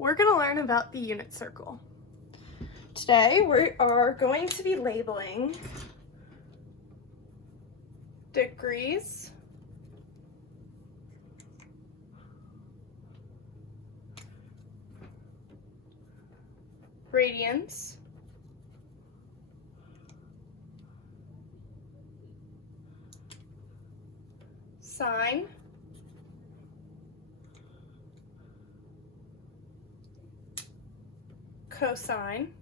we're going to learn about the unit circle. Today we are going to be labeling degrees, radians, sine, cosine,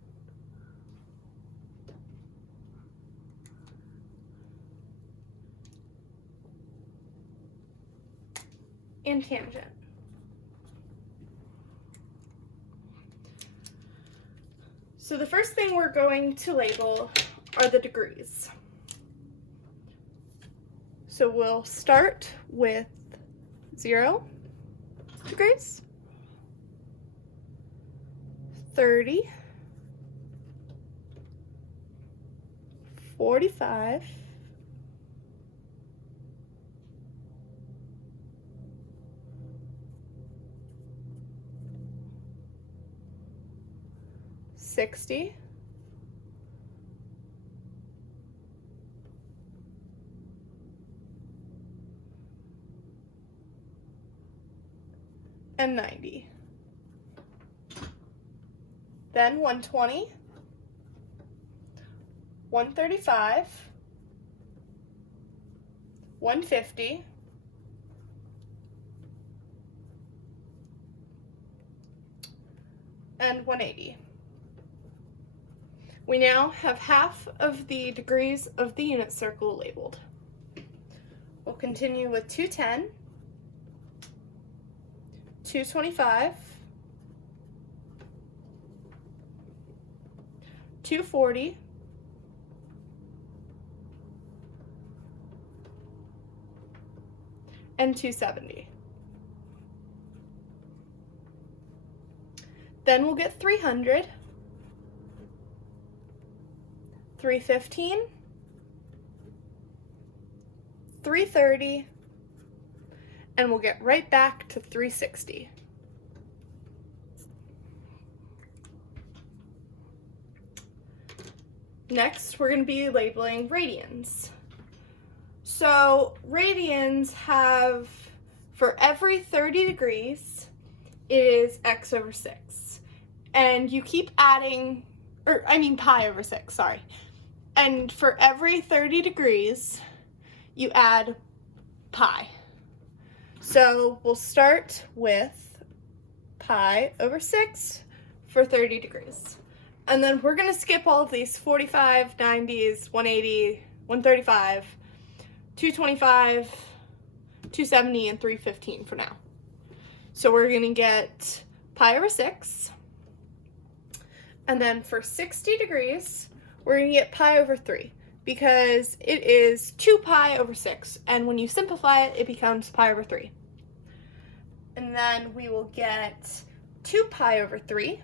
and tangent. So the first thing we're going to label are the degrees. So we'll start with 0 degrees, 30, 45, 60, 90. Then 120, 135, 150, and 180. We now have half of the degrees of the unit circle labeled. We'll continue with 210, 225, 240, 270. Then we'll get 300, 315, 330, and we'll get right back to 360. Next, we're going to be labeling radians. So radians have, for every 30 degrees, it is x over 6. And you keep adding, pi over 6, sorry. And for every 30 degrees, you add pi. So we'll start with pi over 6 for 30 degrees. And then we're going to skip all of these 45, 90s, 180, 135, 225, 270, and 315 for now. So we're going to get pi over 6. And then for 60 degrees, we're going to get pi over 3 because it is 2 pi over 6. And when you simplify it, it becomes pi over 3. And then we will get 2 pi over 3.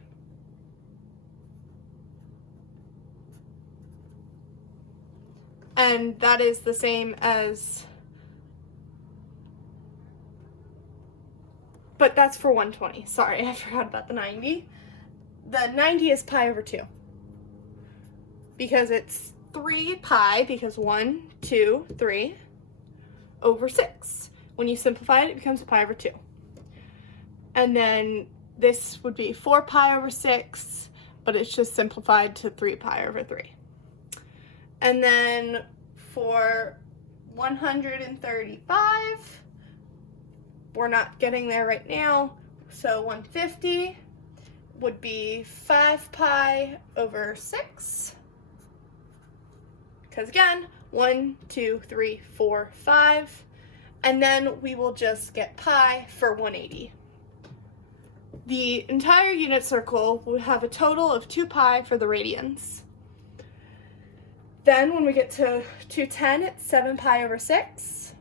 And that is the same as, but that's for 120. Sorry, I forgot about the 90. The 90 is pi over 2. Because it's 3 pi, because 1, 2, 3, over 6. When you simplify it, it becomes pi over 2. And then this would be 4 pi over 6, but it's just simplified to 3 pi over 3. And then for 135, we're not getting there right now, so 150 would be 5 pi over 6, because again, 1, 2, 3, 4, 5, and then we will just get pi for 180. The entire unit circle will have a total of 2 pi for the radians. Then when we get to 210, it's 7 pi over 6.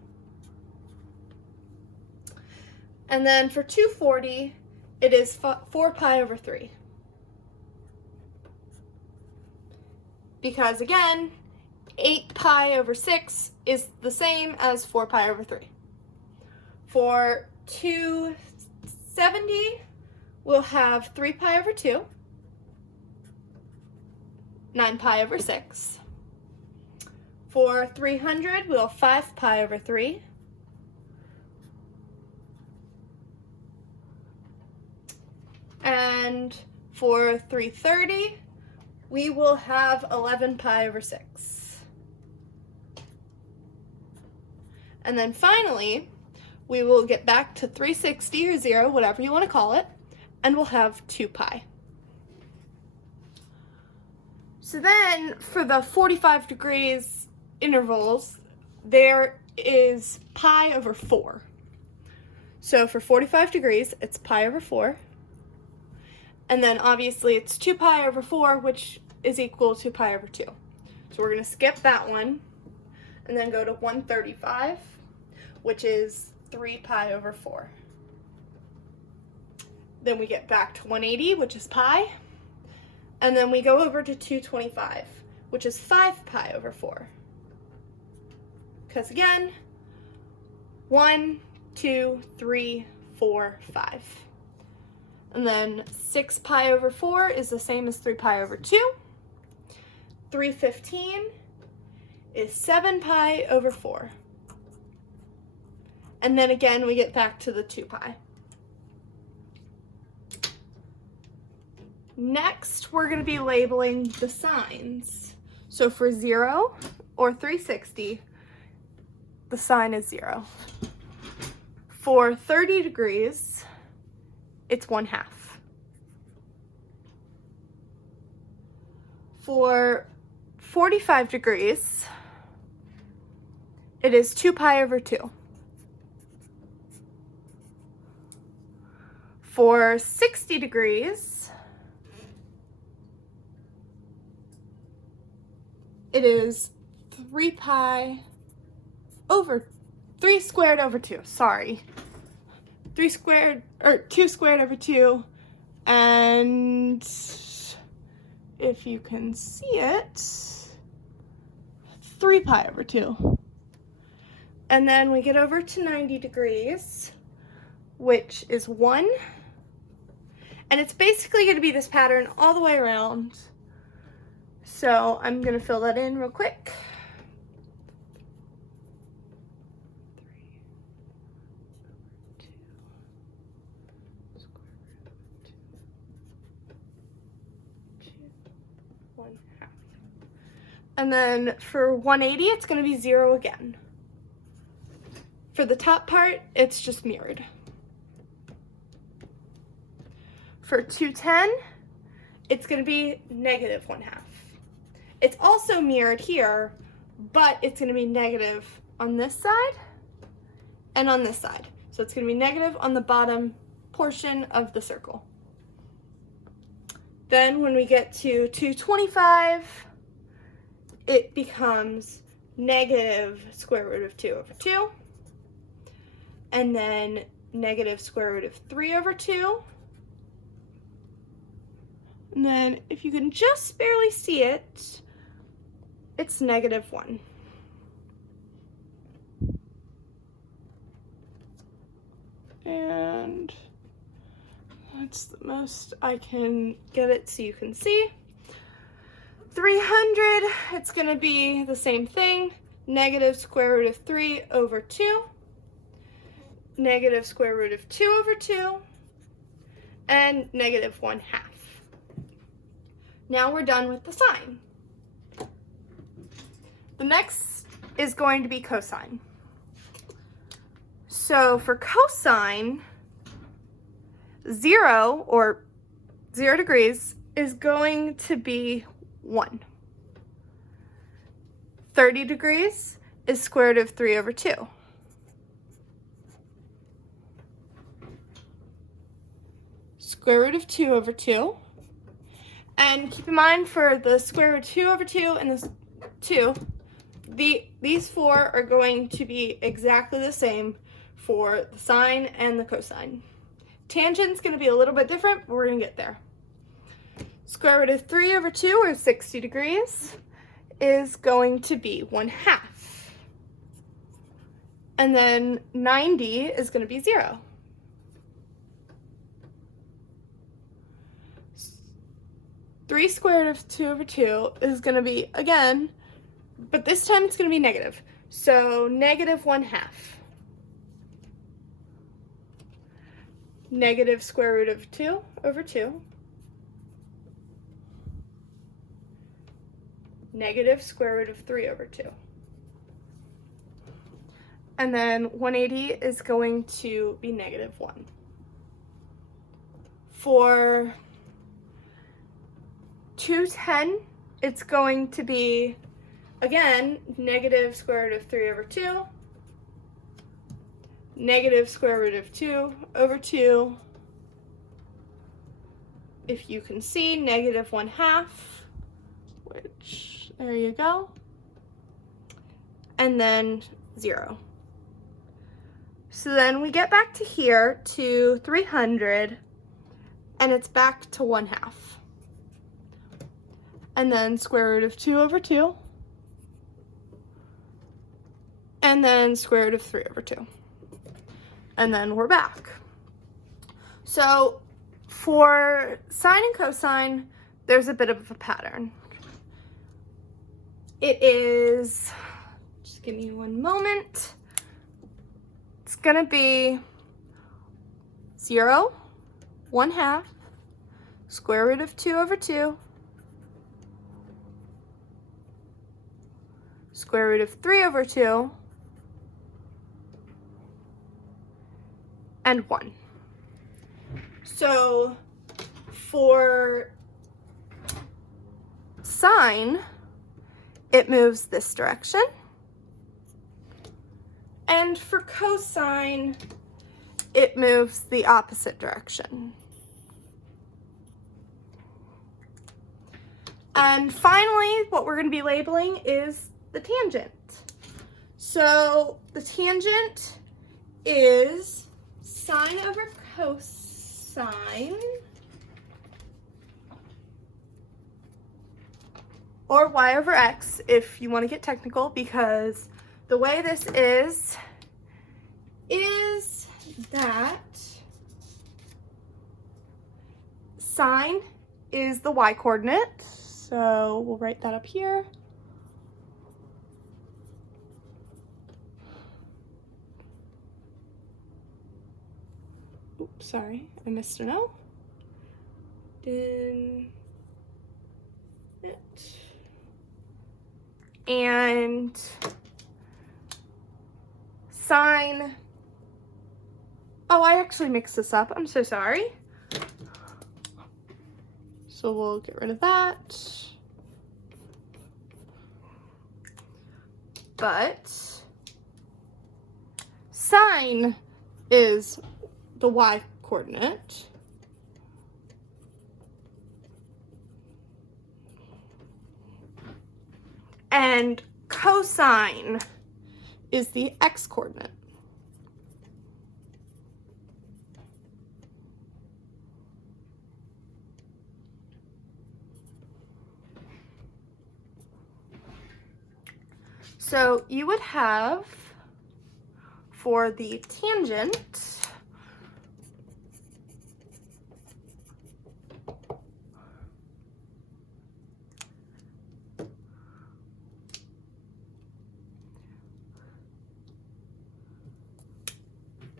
And then for 240, it is 4 pi over 3. Because again, 8 pi over 6 is the same as 4 pi over 3. For 270, we'll have 3 pi over 2, 9 pi over 6. For 300, we'll have 5 pi over 3. And for 330, we will have 11 pi over 6. And then finally, we will get back to 360 or 0, whatever you want to call it, and we'll have 2 pi. So then, for the 45 degrees intervals, there is pi over 4. So for 45 degrees, it's pi over 4. And then obviously it's 2 pi over 4, which is equal to pi over 2. So we're going to skip that one and then go to 135, which is 3 pi over 4. Then we get back to 180, which is pi. And then we go over to 225, which is 5 pi over 4. Because again, 1, 2, 3, 4, 5. And then 6 pi over 4 is the same as 3 pi over 2. 315 is 7 pi over 4. And then again, we get back to the 2 pi. Next, we're going to be labeling the signs. So for 0 or 360, the sign is 0. For 30 degrees, it's 1/2. For 45 degrees, it is 2 pi over 2. For 60 degrees, it is 3 squared over 2, sorry. 2 squared over 2, and if you can see it, 3 pi over 2. And then we get over to 90 degrees, which is 1. And it's basically going to be this pattern all the way around. So I'm going to fill that in real quick. 1/2. And then for 180, it's going to be 0 again. For the top part, it's just mirrored. For 210, it's going to be -1/2. It's also mirrored here, but it's going to be negative on this side and on this side. So it's going to be negative on the bottom portion of the circle. Then when we get to 225, it becomes negative square root of 2 over 2, and then negative square root of 3 over 2. And then if you can just barely see it, it's -1. And that's the most I can get it so you can see. 300, it's going to be the same thing, negative square root of 3 over 2, negative square root of 2 over 2, and -1/2. Now we're done with the sign. The next is going to be cosine. So for cosine, 0 or 0 degrees is going to be 1. 30 degrees is square root of 3 over 2. Square root of 2 over 2. And keep in mind, for the square root of 2 over 2 and this 2, these 4 are going to be exactly the same for the sine and the cosine. Tangent's going to be a little bit different, but we're going to get there. Square root of 3 over 2, or 60 degrees, is going to be 1/2. And then 90 is going to be 0. 3 square root of 2 over 2 is going to be, again, but this time it's going to be negative. So negative 1/2. Negative square root of 2 over 2. Negative square root of 3 over 2. And then 180 is going to be negative 1. For 210, it's going to be, again, negative square root of 3 over 2, negative square root of 2 over 2. If you can see, negative 1/2, which, there you go. And then 0. So then we get back to here to 300, and it's back to 1/2. And then square root of 2 over 2, and then square root of 3 over 2. And then we're back. So for sine and cosine, there's a bit of a pattern. It is, just give me one moment. It's gonna be 0, 1/2, square root of 2 over 2, square root of 3 over 2, and 1. So for sine, it moves this direction. And for cosine, it moves the opposite direction. And finally, what we're going to be labeling is the tangent. So the tangent is sine over cosine, or y over x if you want to get technical, because the way this is that sine is the y coordinate, so we'll write that up here. Oops, sorry, I missed an O. And sine, oh, I actually mixed this up. I'm so sorry. So we'll get rid of that. But sine is the y coordinate. And cosine is the x coordinate. So you would have, for the tangent,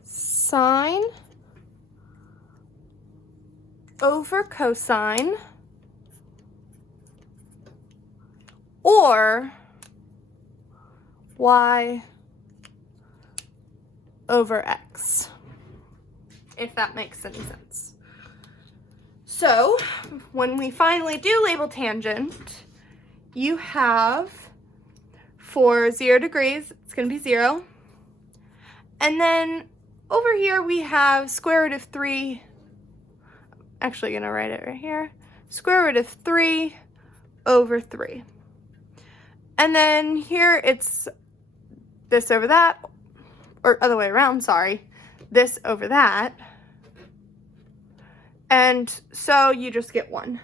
sine over cosine, or y over x, if that makes any sense. So when we finally do label tangent, you have, for 0 degrees, it's going to be 0. And then over here we have square root of 3, actually going to write it right here, square root of 3 over 3. And then here it's this over that, or other way around, sorry, this over that. And so you just get 1.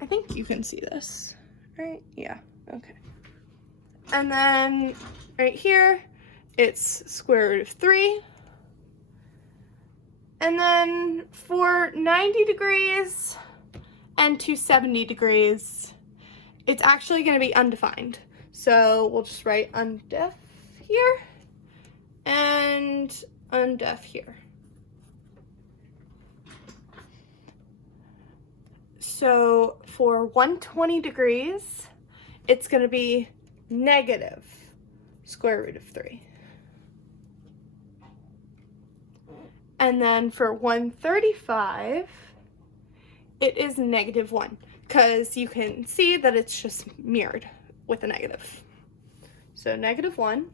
I think you can see this, right? Yeah, okay. And then right here, it's square root of 3. And then for 90 degrees and 270 degrees, it's actually going to be undefined. So we'll just write undef here and undef here. So for 120 degrees, it's going to be negative square root of 3. And then for 135, it is negative 1, because you can see that it's just mirrored with a negative. So negative 1,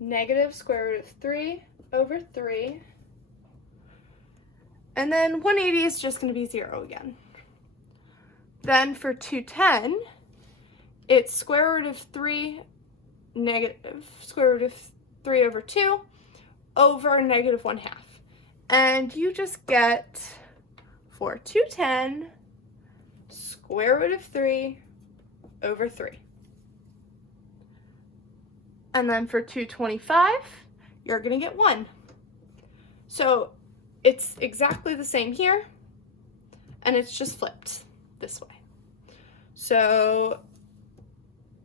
negative square root of 3 over 3, and then 180 is just going to be 0 again. Then for 210, it's square root of 3 negative square root of 3 over 2 over negative 1/2. And you just get, for 210, square root of 3 over 3. And then for 225, you're going to get 1. So it's exactly the same here, and it's just flipped this way. So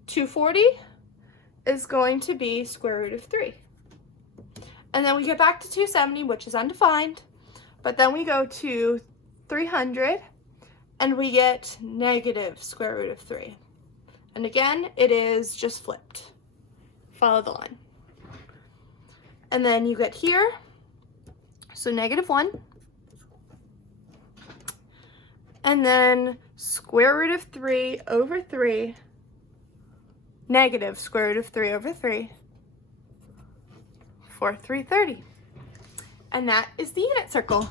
240 is going to be square root of 3. And then we get back to 270, which is undefined, but then we go to 300, and we get negative square root of 3. And again, it is just flipped. Follow the line. And then you get here, so negative 1, and then square root of 3 over 3, negative square root of 3 over 3, for 330. And that is the unit circle.